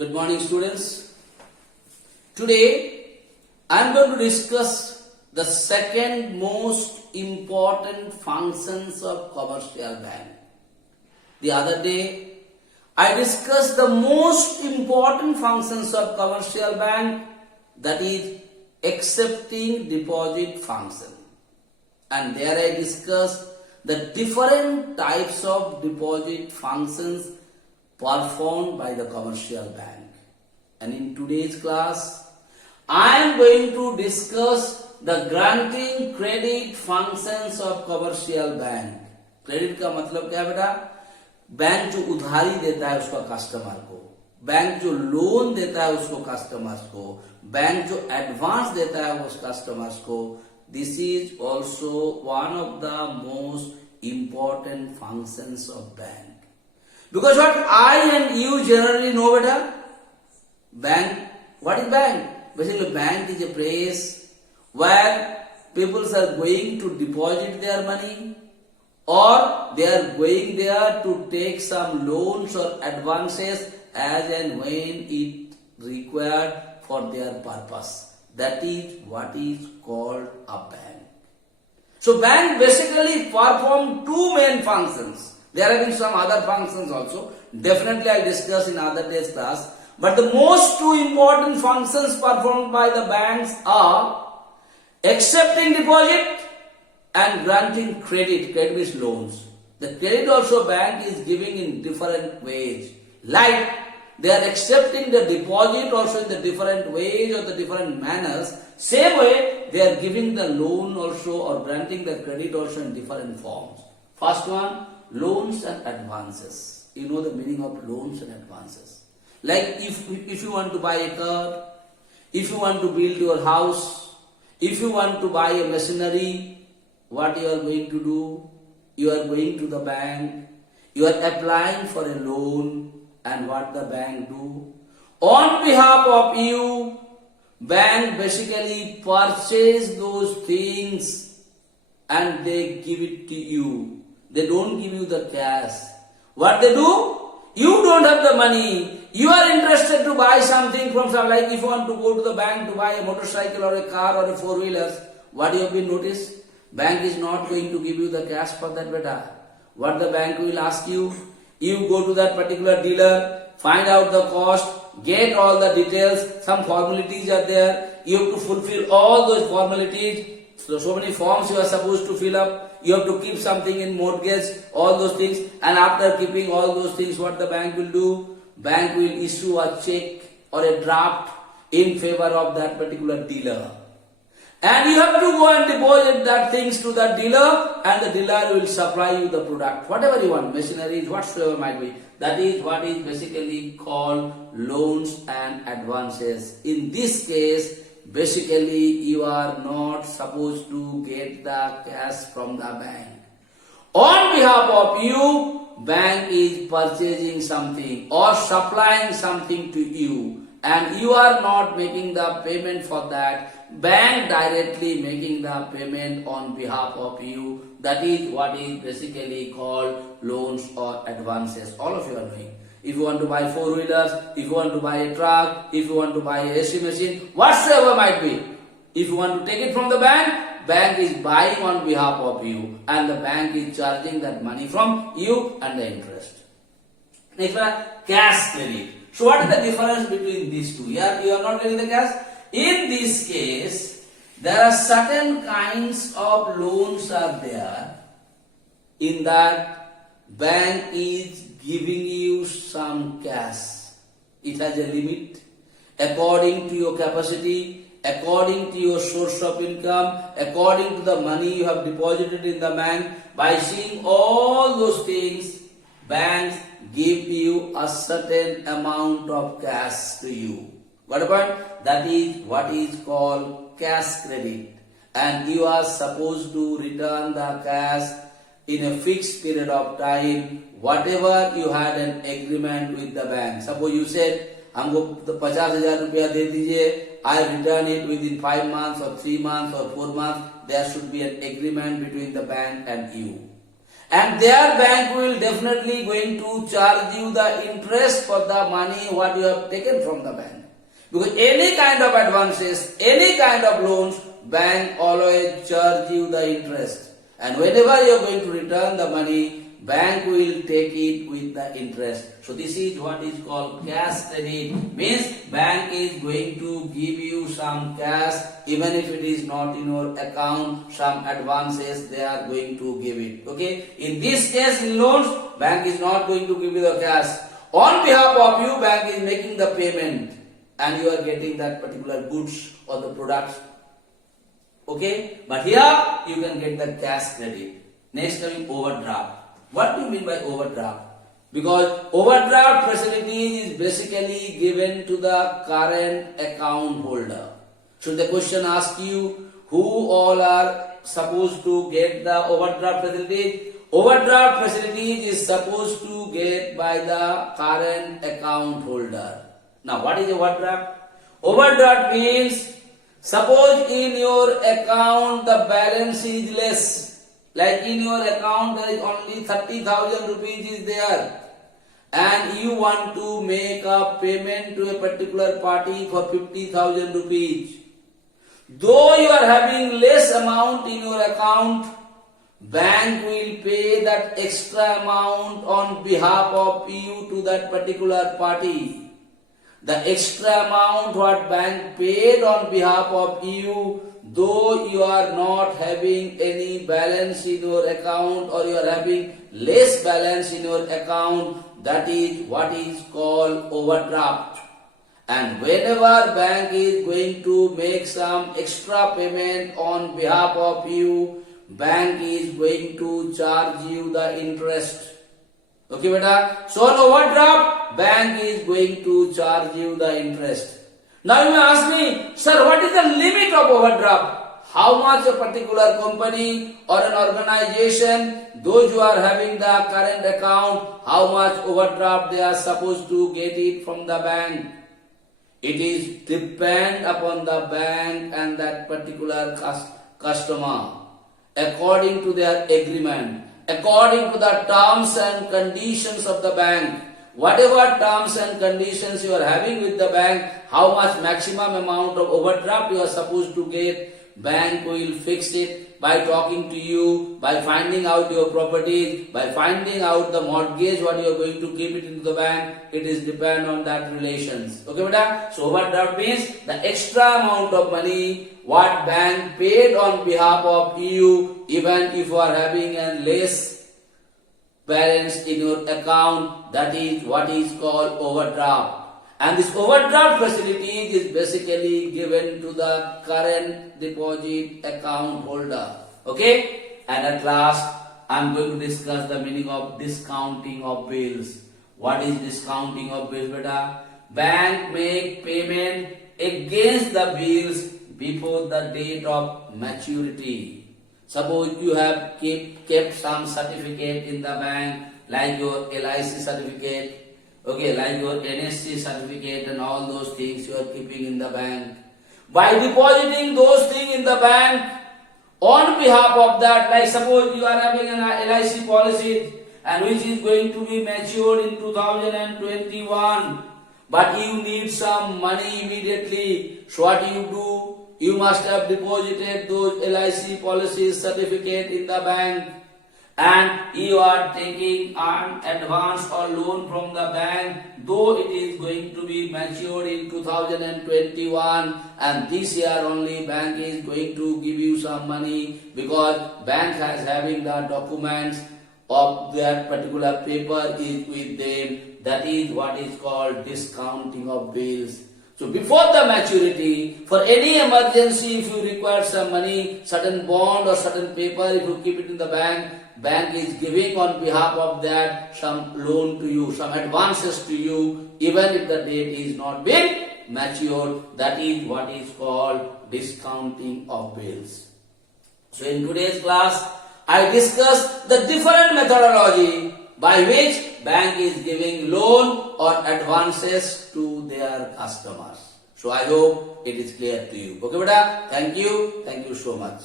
Good morning, students. Today I am going to discuss the second most important functions of commercial bank. The other day I discussed the most important functions of commercial bank, that is accepting deposit function. And there I discussed the different types of deposit functions performed by the commercial bank. And in today's class, I am going to discuss the granting credit functions of commercial bank. Credit का मतलब क्या बेटा? Bank जो उधारी देता है उसका customer को, बैंक जो लोन देता है उसको कस्टमर्स को, बैंक जो एडवांस देता है उस कस्टमर्स को. This is also one of the most important functions of bank. Because what I and you generally know better, bank, what is bank? Basically bank is a place where people are going to deposit their money or they are going there to take some loans or advances as and when it required for their purpose. That is what is called a bank. So bank basically perform two main functions. There have been some other functions also. Definitely I discuss in other days class. But the most two important functions performed by the banks are accepting deposit and granting credit. Credit means loans. The credit also bank is giving in different ways. Like they are accepting the deposit also in the different ways or the different manners. Same way they are giving the loan also or granting the credit also in different forms. First one, loans and advances. You know the meaning of loans and advances. Like if you want to buy a car, if you want to build your house, if you want to buy a machinery, what you are going to do? You are going to the bank, you are applying for a loan, and what the bank do? On behalf of you, bank basically purchase those things and they give it to you. They don't give you the cash. What they do? You don't have the money. You are interested to buy something from some, like if you want to go to the bank to buy a motorcycle or a car or a four-wheelers, what you have been noticed? Bank is not going to give you the cash for that beta. What the bank will ask you? You go to that particular dealer, find out the cost, get all the details, some formalities are there, you have to fulfill all those formalities. So many forms you are supposed to fill up, you have to keep something in mortgage, all those things, and after keeping all those things, what the bank will do? Bank will issue a check or a draft in favor of that particular dealer. And you have to go and deposit that things to that dealer, and the dealer will supply you the product, whatever you want, machineries, whatsoever might be. That is what is basically called loans and advances. In this case, basically you are not supposed to get the cash from the bank. On behalf of you, bank is purchasing something or supplying something to you, and you are not making the payment for that. Bank directly making the payment on behalf of you. That is what is basically called loans or advances. All of you are knowing. If you want to buy four-wheelers, if you want to buy a truck, if you want to buy a AC machine, whatsoever might be, if you want to take it from the bank, bank is buying on behalf of you and the bank is charging that money from you and the interest. Next one, cash credit. So what is the difference between these two? Here you are not getting the cash. In this case, there are certain kinds of loans are there in that bank is giving you some cash. It has a limit according to your capacity, according to your source of income, according to the money you have deposited in the bank. By seeing all those things, banks give you a certain amount of cash to you. What about? That is what is called cash credit. And you are supposed to return the cash in a fixed period of time, whatever you had an agreement with the bank. Suppose you said, हमको 50,000 रुपया दे दीजिए, I return it within 5 months or 3 months or 4 months. There should be an agreement between the bank and you. and their bank will definitely going to charge you the interest for the money what you have taken from the bank. Because any kind of advances, any kind of loans, bank always charge you the interest. And whenever you are going to return the money, bank will take it with the interest. So this is what is called cash credit. Means bank is going to give you some cash, even if it is not in your account, some advances they are going to give it. Okay. In this case, in loans, bank is not going to give you the cash. On behalf of you, bank is making the payment, and you are getting that particular goods or the products. Okay. But here you can get the cash credit. Next coming overdraft. What do you mean by overdraft? Because overdraft facility is basically given to the current account holder. So the question asks you, who all are supposed to get the overdraft facility? Overdraft facility is supposed to get by the current account holder. Now what is overdraft? Overdraft means, suppose in your account the balance is less. Like in your account there is only 30,000 rupees is there, and you want to make a payment to a particular party for 50,000 rupees. Though you are having less amount in your account, bank will pay that extra amount on behalf of you to that particular party. The extra amount what bank paid on behalf of you, though you are not having any balance in your account or you are having less balance in your account, that is what is called overdraft. And whenever bank is going to make some extra payment on behalf of you, bank is going to charge you the interest. Okay, beta. So on overdraft, bank is going to charge you the interest. Now you may ask me, sir, what is the limit of overdraft? How much a particular company or an organization, those who are having the current account, how much overdraft they are supposed to get it from the bank? It is depend upon the bank and that particular customer according to their agreement, according to the terms and conditions of the bank. Whatever terms and conditions you are having with the bank, how much maximum amount of overdraft you are supposed to get, bank will fix it by talking to you, by finding out your properties, by finding out the mortgage what you are going to keep it into the bank. It is depend on that relations. Okay, beta? So overdraft means the extra amount of money what bank paid on behalf of you, even if you are having a less balance in your account, that is what is called overdraft. And this overdraft facility is basically given to the current deposit account holder. Okay? And at last, I am going to discuss the meaning of discounting of bills. What is discounting of bills, beta? Bank make payment against the bills before the date of maturity. Suppose you have kept some certificate in the bank, like your LIC certificate, okay, like your NSC certificate and all those things you are keeping in the bank. By depositing those things in the bank, on behalf of that, like suppose you are having an LIC policy and which is going to be matured in 2021, but you need some money immediately. So what do you do? You must have deposited those LIC policies certificate in the bank, and you are taking an advance or loan from the bank, though it is going to be matured in 2021, and this year only bank is going to give you some money because bank has having the documents of that particular paper is with them. That is what is called discounting of bills. So before the maturity, for any emergency, if you require some money, certain bond or certain paper, if you keep it in the bank, bank is giving on behalf of that some loan to you, some advances to you, even if the date is not been matured. That is what is called discounting of bills. So in today's class, I discussed the different methodology by which bank is giving loan or advances to their customers. So I hope it is clear to you. Okay, beta? Thank you so much.